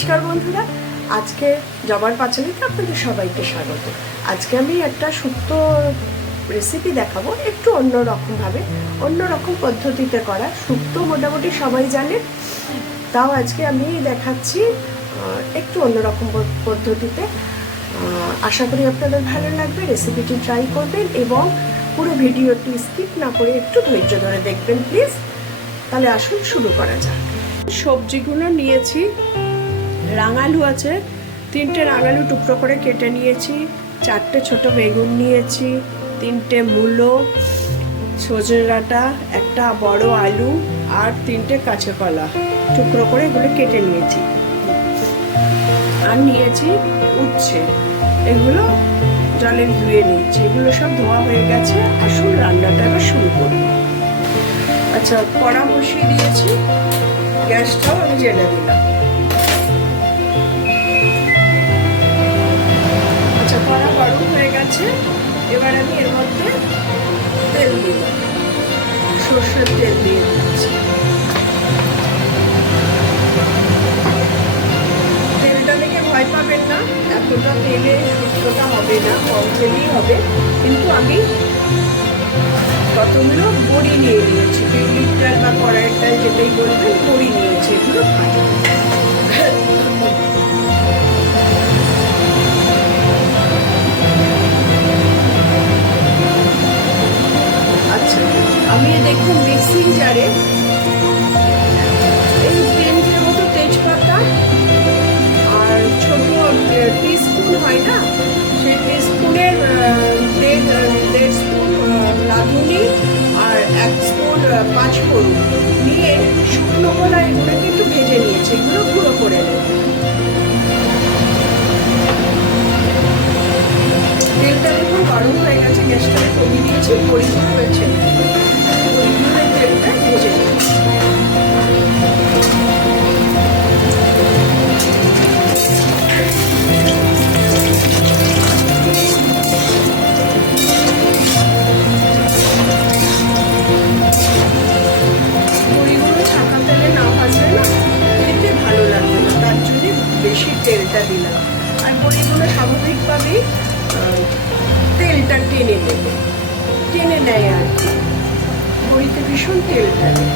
নমস্কার বন্ধুরা, আজকে জবার পাঁচালিতে আপনাদের সবাইকে স্বাগত। আজকে আমি একটা শুক্তো রেসিপি দেখাবো, একটু অন্যরকমভাবে, অন্যরকম পদ্ধতিতে করা। শুক্তো মোটামুটি সবাই জানে, তাও আজকে আমি দেখাচ্ছি একটু অন্যরকম পদ্ধতিতে। আশা করি আপনাদের ভালো লাগবে। রেসিপিটি ট্রাই করবেন এবং পুরো ভিডিওটি স্কিপ না করে একটু ধৈর্য ধরে দেখবেন প্লিজ। তাহলে আসুন শুরু করা যাক। সবজিগুলো নিয়েছি, রাঙালু আছে, 3টে রাঙালু টুকরো করে কেটে নিয়েছি, 4টে ছোট বেগুন নিয়েছি, 3টে মূলো, সজনে ডাঁটা, একটা বড় আলু আর 3টে কাঁচা কলা টুকরো করে এগুলো কেটে নিয়েছি। আর নিয়েছি উচ্ছে, এগুলো জলে ধুয়ে নিচ্ছি। এগুলো সব ধোয়া হয়ে গেছে। আসুন রান্নাটা এবার শুরু করব। আচ্ছা, কড়া বসিয়ে দিয়েছি, গ্যাসটাও আমি জ্বেলে দিলাম। আচ্ছা, কড়া গরম হয়ে গেছে। এবার আমি এর মধ্যে তেল দিলাম, সর্ষের তেল দিয়ে দিচ্ছি। তেলটা দেখে ভয় পাবেন না, এতটা তেলে শুক্তোটা হবে না, কম তেলেই হবে। কিন্তু আমি কতগুলো বড়ি নিয়ে নিয়েছি, বিউলির ডাল বা কড়াইয়ের ডাল যেটাই বলবেন, বড়ি নিয়েছি। এগুলো আচ্ছা, আমি দেখুন মিক্সিং জারে এই 3টে মতো তেজপাতা আর ছোট টিস্পুন হয় না, সেই টিস্পুনের 1.5 স্পুন রাঁধুনি আর 1 স্পুন 5 ফোড়ন নিয়ে শুকনো কলা এগুলোকে একটু ভেজে নিয়েছি। এগুলো গুঁড়ো করে নেব। তেলটা দেখুন গরম হয়ে গেছে, গ্যাসটা কমিয়ে দিয়েছি। বড়িগুলো রয়েছে, বড়িগুলো তেলটা ভেজে নিয়েছি। বেশি তেলটা দিলাম, আর বড়িগুলো স্বাভাবিকভাবেই তেলটা টেনে নেয় আর কি। বড়িতে ভীষণ তেল থাকে।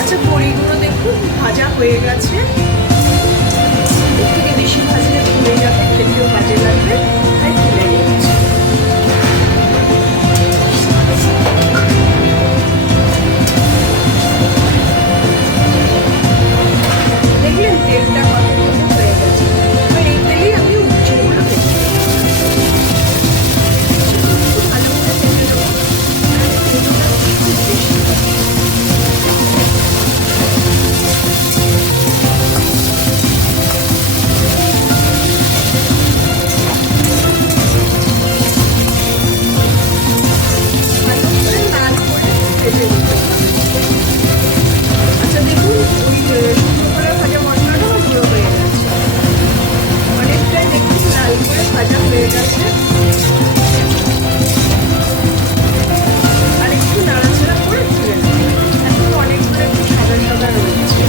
আচ্ছা, বড়িগুলো দেখুন ভাজা হয়ে গেছে। এর থেকে বেশি ভাজলে পুড়ে যাবে, খেতেও বাজে লাগবে, তাই তুলে নিচ্ছি। দেখলেন তেলটা কত হয়ে গেছে। এবার এই তেলেই আমি উচ্ছেগুলো ভেজে ভালো করে ভেজে দেবো। আচ্ছা, দেখুন ওই শুকনো কলা ভাজা মশলাটা গুঁড়ো হয়ে গেছে, অনেকটাই দেখুন লাল করে ভাজা হয়ে গেছে। আর একটু নাড়াচাড়া করে তুলে নেব। এখন অনেকগুলো একটু সাদা সাদা রয়েছে।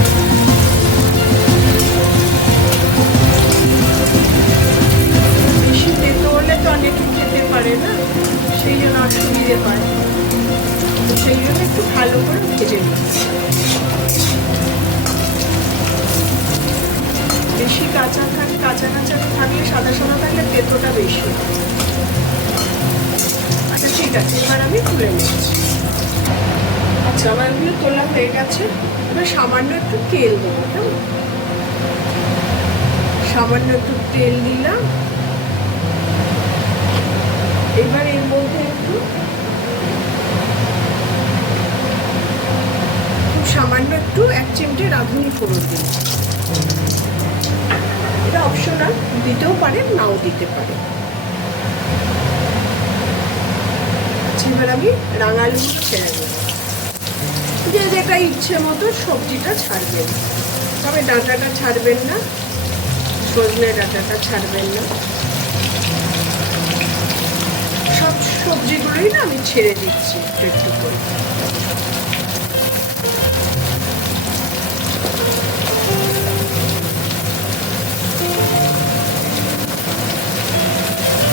বেশি তেতো হলে তো অনেকে খেতে পারে না, সেই জন্য অসুবিধে হয়। তো সেই জন্য একটু ভালো করে ভেজে নিচ্ছি। বেশি কাঁচা থাকলে, সাদা সাদা থাকলে তেতোটা বেশি। আচ্ছা, ঠিক আছে, এবার আমি তুলে নিচ্ছি। আচ্ছা, আমার এগুলো তোলা হয়ে গেছে। এবার সামান্য একটু তেল দেবো, কেমন? সামান্য একটু তেল দিলাম। এবার এর মধ্যে একটু সামান্য একটু 1 চিমটে রাঁধুনি ফোড়ন দিন। এটা অপশনাল, দিতেও পারেন, নাও দিতে পারেন। এবার আমি রাঙালুগুলো ছেড়ে দেবো। যে যেটা ইচ্ছে মতো সবজিটা ছাড়বেন, তবে ডাঁটাটা ছাড়বেন না, সজনে ডাঁটাটা ছাড়বেন না। সব সবজিগুলোই না আমি ছেড়ে দিচ্ছি একটু একটু করে।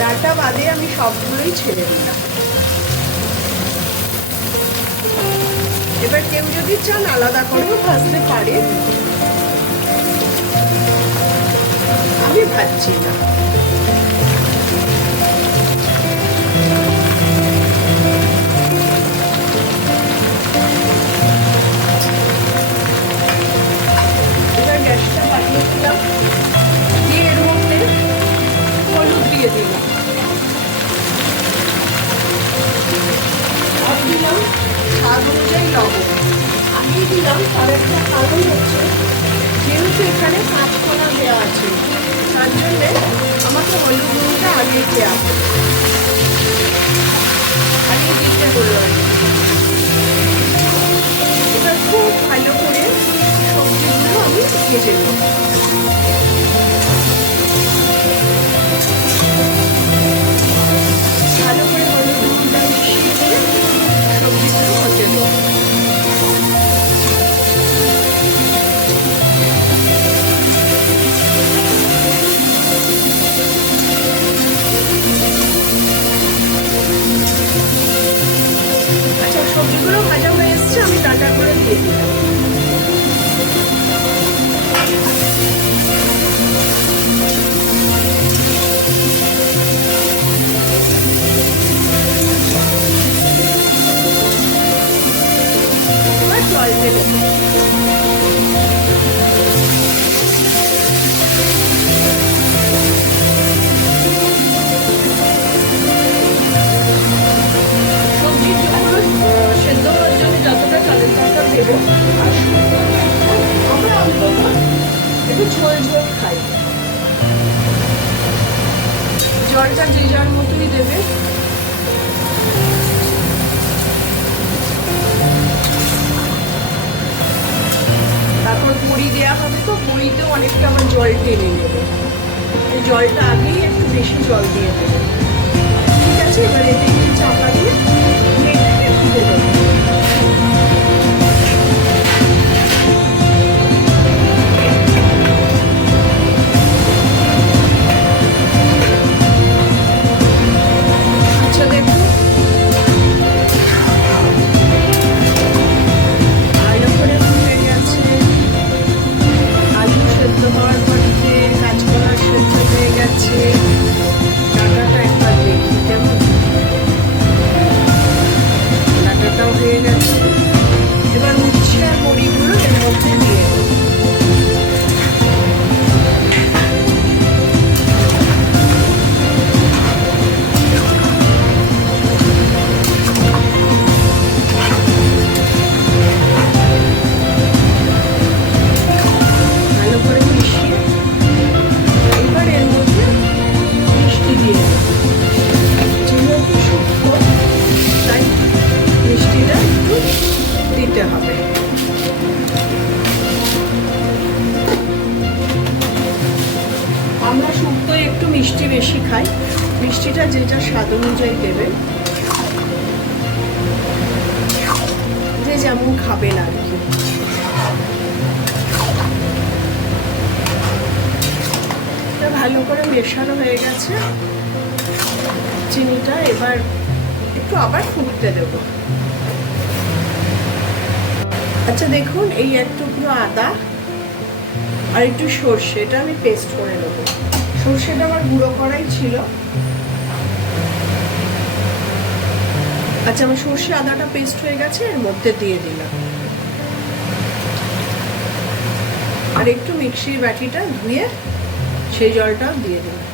ডাটা বাদে আমি সবগুলোই ছেড়ে দিলাম। এবার কেউ যদি চান আলাদা করেও ভাজতে পারে, আমি ভাজছি না। এবার গ্যাসটা বাড়িয়ে দিলাম, দিয়ে এর মধ্যে হলুদ দিয়ে দিলাম, আর দিলাম স্বাদ অনুযায়ী লবণ। আগেই দিলাম, তার একটা কারণ হচ্ছে যেহেতু এখানে কাঁচকলা দেওয়া আছে, তার জন্যে আমাকে হলুদ নুনটা আগেই দেওয়া হবে, আগেই দিতে হলো। এবার খুব ভালো করে সবজিগুলো আমি ভেজে নেব। ভালো করে হলুদ নুনটা মিশিয়ে দিয়ে সবজিগুলো ভেজে নেব। আচ্ছা, সবজিগুলো ভাজা হয়ে এসছে, আমি ডাঁটাগুলো দিয়ে দিলাম। এবার জল দেবো। সেদ্ধ হওয়ার জন্য যতটা চালের দরকার দেবো, আর আমরা অল্প একটু ঝোল ঝোল খাই। জলটা যে যার মতোই দেবে। তারপর বড়ি দেওয়া হবে, তো বড়িতেও অনেকটা আমার জল টেনে নেবে, জলটা আগেই একটু বেশি জল দিয়ে দেবে। ঠিক আছে, এবার এতে একটু চাপা দিয়ে মেয়েটাকে ফুটে দেবো। আচ্ছা দেখুন, আলু করে ফুটে গেছে, আলু সেদ্ধ হওয়ার পরে কাঁচকলা সেদ্ধ হয়ে গেছে। ডাঁটাটা একবার দেখি কেমন, ডাঁটাটাও হয়ে গেছে। এবার উচ্ছে আর বড়িগুলো এর মধ্যে দিয়ে দেবো। ভালো করে মিশিয়ে এবার এর মধ্যে মিষ্টি দিয়ে দেবো। যেহেতু শুকনো, তাই মিষ্টিটা একটু দিতে হবে। আমরা শুক্তোয় একটু মিষ্টি বেশি খাই, মিষ্টিটা যে যার স্বাদ অনুযায়ী দেবেন, যে যেমন খাবেন আর কি। ভালো করে মেশানো হয়ে গেছে চিনিটা, এবার একটু আবার ফুটতে দেবো। আচ্ছা দেখুন, এই এক টুকরো আদা আর একটু সর্ষে, এটা আমি পেস্ট করে নেবো। সর্ষেটা আমার গুঁড়ো করাই ছিল। আচ্ছা, আমার সর্ষে আদাটা পেস্ট হয়ে গেছে, এর মধ্যে দিয়ে দিলাম। আর একটু মিক্সির বাটিটা ধুয়ে সেই জলটাও দিয়ে দিলাম।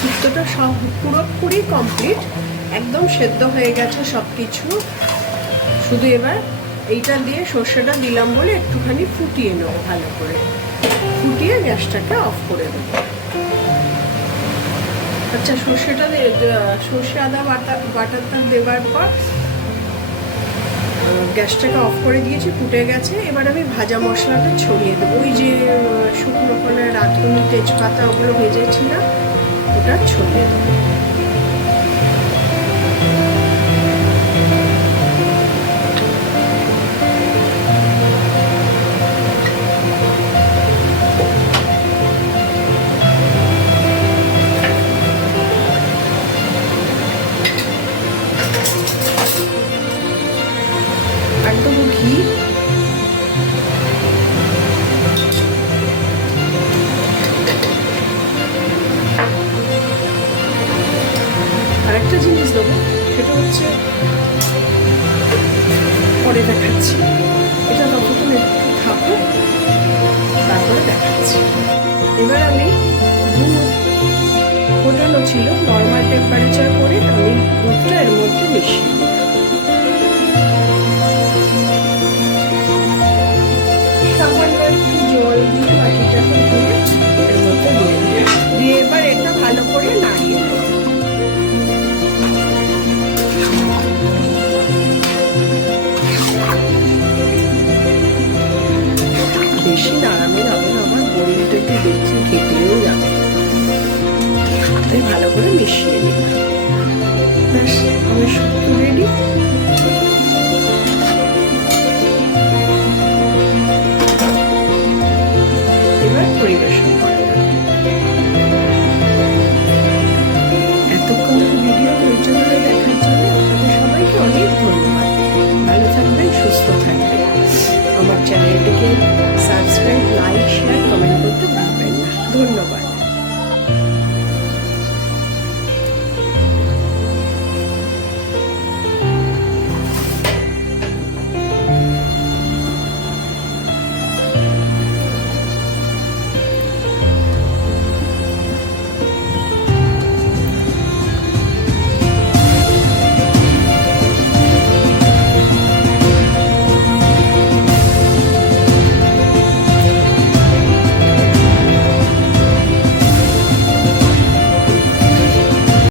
শুক্তোটা সব পুরোপুরি কমপ্লিট, একদম সেদ্ধ হয়ে গেছে সব কিছু। শুধু এবার এইটা দিয়ে সর্ষেটা দিলাম বলে একটুখানি ফুটিয়ে নেবো, ভালো করে ফুটিয়ে গ্যাসটাকে অফ করে দেবো। আচ্ছা, সর্ষে আদা বাটাটা দেওয়ার পর গ্যাসটাকে অফ করে দিয়েছি, ফুটে গেছে। এবার আমি ভাজা মশলাটা ছড়িয়ে দেবো। ওই যে শুকনো করে রাঁধুনি তেজপাতা ওগুলো ভেজেছি না, ওটা ছড়িয়ে দেবো। একদম ঘি, আরেকটা জিনিস দেবো, সেটা হচ্ছে পরে দেখাচ্ছি, এটা ততক্ষণ একটু থাকুক, তারপরে দেখাচ্ছি। এবার আমি দুধ ফোটানো ছিল, নর্মাল টেম্পারেচার করে আমি দুধটা এর মধ্যে মিশিয়ে দিই। সামান্য একটু জল দিয়ে বাটিটাকে ধুয়ে এর মধ্যে দিয়ে এবার এটা ভালো করে নাড়িয়ে দেবো। বেশি নাড়ানো যাবে না, আমার বড়িটা একটু দেখছি খেতেও যাবে, তাই ভালো করে মিশিয়ে নিলাম। ব্যাস আমার শুক্তো রেডি।